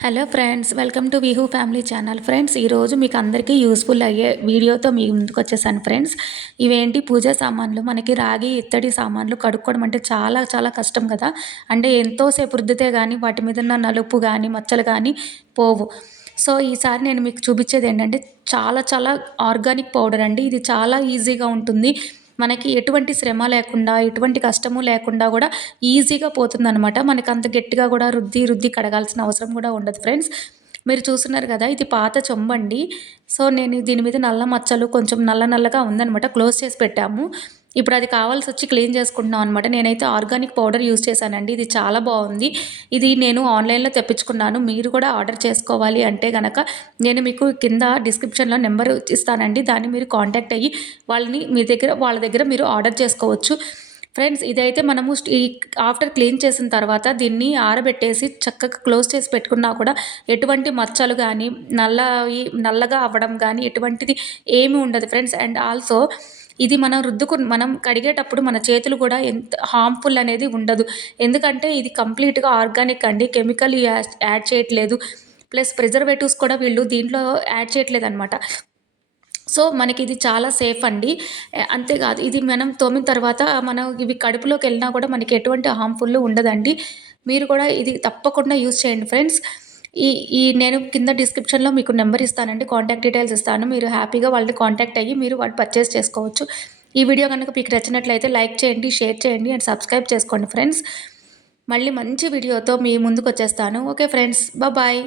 Hello friends welcome to Vihu family channel friends ఈరోజు మీకు అందరికీ యూస్ఫుల్ అయ్యే వీడియోతో మీ ముందుకు వచ్చేసాను ఫ్రెండ్స్ ఇవేంటి పూజా సామాన్లు? మనకి రాగి ఇత్తడి సామాన్లు కడుక్కోవడం అంటే చాలా చాలా కష్టం కదా. అంటే ఎంతోసేపు రుద్దితే కానీ వాటి మీద ఉన్న నలుపు కానీ మచ్చలు కానీ పోవు. సో ఈసారి నేను మీకు చూపించేది ఏంటంటే చాలా చాలా ఆర్గానిక్ పౌడర్ అండి. ఇది చాలా ఈజీగా ఉంటుంది. మనకి ఎటువంటి శ్రమ లేకుండా ఎటువంటి కష్టము లేకుండా కూడా ఈజీగా పోతుందనమాట మనకి అంత గట్టిగా కూడా రుద్ది రుద్ది కడగాల్సిన అవసరం కూడా ఉండదు ఫ్రెండ్స్. మీరు చూస్తున్నారు కదా ఇది పాత చొంబండి సో నేను దీని మీద నల్ల మచ్చలు కొంచెం నల్ల నల్లగా ఉందనమాట క్లోజ్ చేసి పెట్టాము. ఇప్పుడు అది కావాల్సి వచ్చి క్లీన్ చేసుకుంటున్నాం అనమాట నేనైతే ఆర్గానిక్ పౌడర్ యూస్ చేశానండి. ఇది చాలా బాగుంది. ఇది నేను ఆన్లైన్లో తెప్పించుకున్నాను. మీరు కూడా ఆర్డర్ చేసుకోవాలి అంటే కనుక నేను మీకు కింద డిస్క్రిప్షన్లో నెంబర్ ఇస్తానండి. దాన్ని మీరు కాంటాక్ట్ అయ్యి వాళ్ళని మీ దగ్గర వాళ్ళ దగ్గర మీరు ఆర్డర్ చేసుకోవచ్చు. ఫ్రెండ్స్ ఇదైతే మనము ఈ ఆఫ్టర్ క్లీన్ చేసిన తర్వాత దీన్ని ఆరబెట్టేసి చక్కగా క్లోజ్ చేసి పెట్టుకున్నా కూడా ఎటువంటి మచ్చలు కానీ నల్ల నల్లగా అవ్వడం కానీ ఎటువంటిది ఏమీ ఉండదు ఫ్రెండ్స్. అండ్ ఆల్సో ఇది మనం రుద్దుకు మనం కడిగేటప్పుడు మన చేతులు కూడా ఎంత హార్మ్ఫుల్ అనేది ఉండదు. ఎందుకంటే ఇది కంప్లీట్గా ఆర్గానిక్ అండి. కెమికల్ యాడ్ చేయట్లేదు. ప్లస్ ప్రిజర్వేటివ్స్ కూడా వీళ్ళు దీంట్లో యాడ్ చేయట్లేదు అనమాట సో మనకి ఇది చాలా సేఫ్ అండి. అంతేకాదు ఇది మనం తోమిన తర్వాత మనం ఇవి కడుపులోకి వెళ్ళినా కూడా మనకి ఎటువంటి హార్మ్ఫుల్ ఉండదండి. మీరు కూడా ఇది తప్పకుండా యూజ్ చేయండి ఫ్రెండ్స్. ఈ ఈ నేను కింద డిస్క్రిప్షన్లో మీకు నెంబర్ ఇస్తానండి కాంటాక్ట్ డీటెయిల్స్ ఇస్తాను. మీరు హ్యాపీగా వాళ్ళని కాంటాక్ట్ అయ్యి మీరు వాటి పర్చేస్ చేసుకోవచ్చు. ఈ వీడియో కనుక మీకు నచ్చినట్లయితే లైక్ చేయండి షేర్ చేయండి అండ్ సబ్స్క్రైబ్ చేసుకోండి ఫ్రెండ్స్ మళ్ళీ మంచి వీడియోతో మీ ముందుకు వచ్చేస్తాను. Okay friends bye